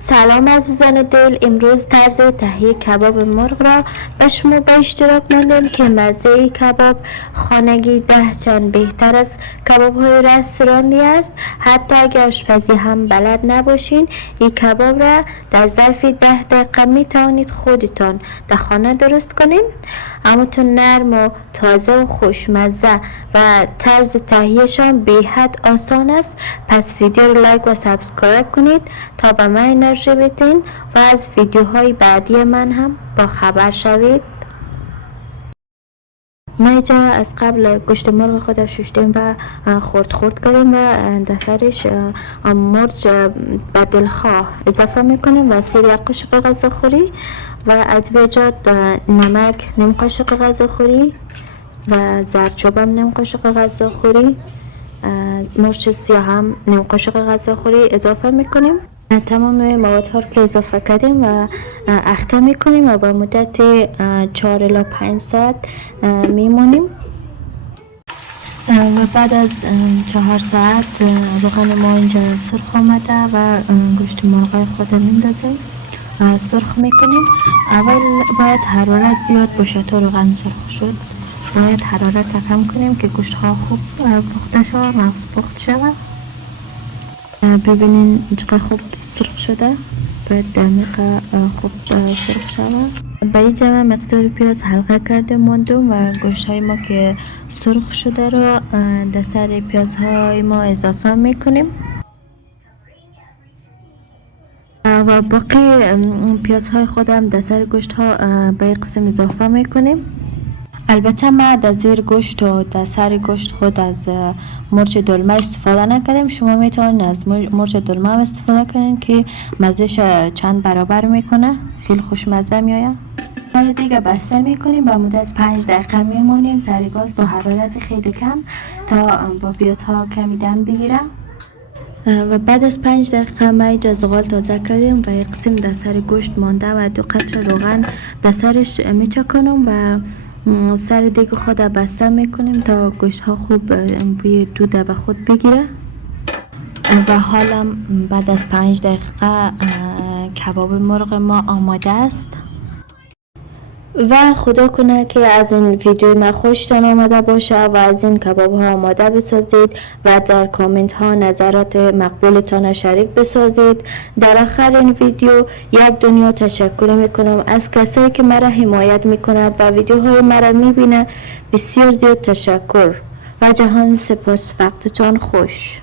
سلام عزیزان دل، امروز طرز تهیه کباب مرغ را به شما به اشتراک می‌دهم که مزه کباب خانگی 10 چند بهتر از کباب های رستورانی است. حتی اگر آشپزی هم بلد نباشین، این کباب را در ظرف 10 دقیقه می توانید خودتان در خانه درست کنین. همونطور نرم و تازه و خوشمزه و طرز تهیهشان بیحد آسان است. پس ویدیو رو لایک و سابسکرایب کنید تا به من انرژی بدین و از ویدیوهای بعدی من هم با خبر شوید. ما اینجا از قبل گوشت مرغ خود شستیم و خرد کردیم و در سرش مرچ بدلخواه اضافه میکنیم و 3 قاشق غذاخوری و ادویجات نمک نیم قاشق غذاخوری و زردچوب هم نیم قاشق غذاخوری، مرچ سیاه هم نیم قاشق غذاخوری اضافه میکنیم. تمام موادها رو که اضافه کردیم و اخته میکنیم و به مدت 4 الی 5 ساعت میمونیم و بعد از 4 ساعت روغن ما اینجا سرخ آمده و گوشت مرغ خود میندازیم و سرخ میکنیم. اول باید حرارت زیاد باشه تا روغن سرخ شد. باید حرارت را کم کنیم که گوشت ها خوب پخته شود، مغز پخته شود. ببینین چقدر خوب سرخ شده، باید دقیقه خوب سرخ شود. به این جمع مقدار پیاز حلقه کرده ماندم و گوشت های ما که سرخ شده رو در سر پیاز های ما اضافه میکنیم و باقی پیاز های خودم در سر گوشت ها به این قسم اضافه میکنیم. البته ما در زیر گوشت و در سر گوشت خود از مرچ دلمه استفاده نکردیم. شما میتونید از مرچ دلمه هم استفاده کنید که مزهش چند برابر میکنه، خیلی خوشمزه میآید. بعد دیگه بسته میکنیم، با مدت 5 دقیقه میمونیم سر گاز با حرارت خیلی کم تا با پیازها کمی دم بگیره. و بعد از 5 دقیقه ما اینجا زغال تازه کردیم و یک قسم در سر گوشت مانده و 2 قطره روغن در سرش میچکنم و سر دیگه خود بسته میکنیم تا گوشت ها خوب بوی دود به خود بگیره. و حالا بعد از 5 دقیقه کباب مرغ ما آماده است و خدا کنه که از این ویدیو ما خوشتان آمده باشه و از این کباب ها آماده بسازید و در کامنت ها نظرات مقبولتان شریک بسازید. در آخر این ویدیو یک دنیا تشکر میکنم از کسایی که مرا حمایت میکنند و ویدیوهای مرا میبینه. بسیار زیاد تشکر و جهان سپاس. وقتتان خوش.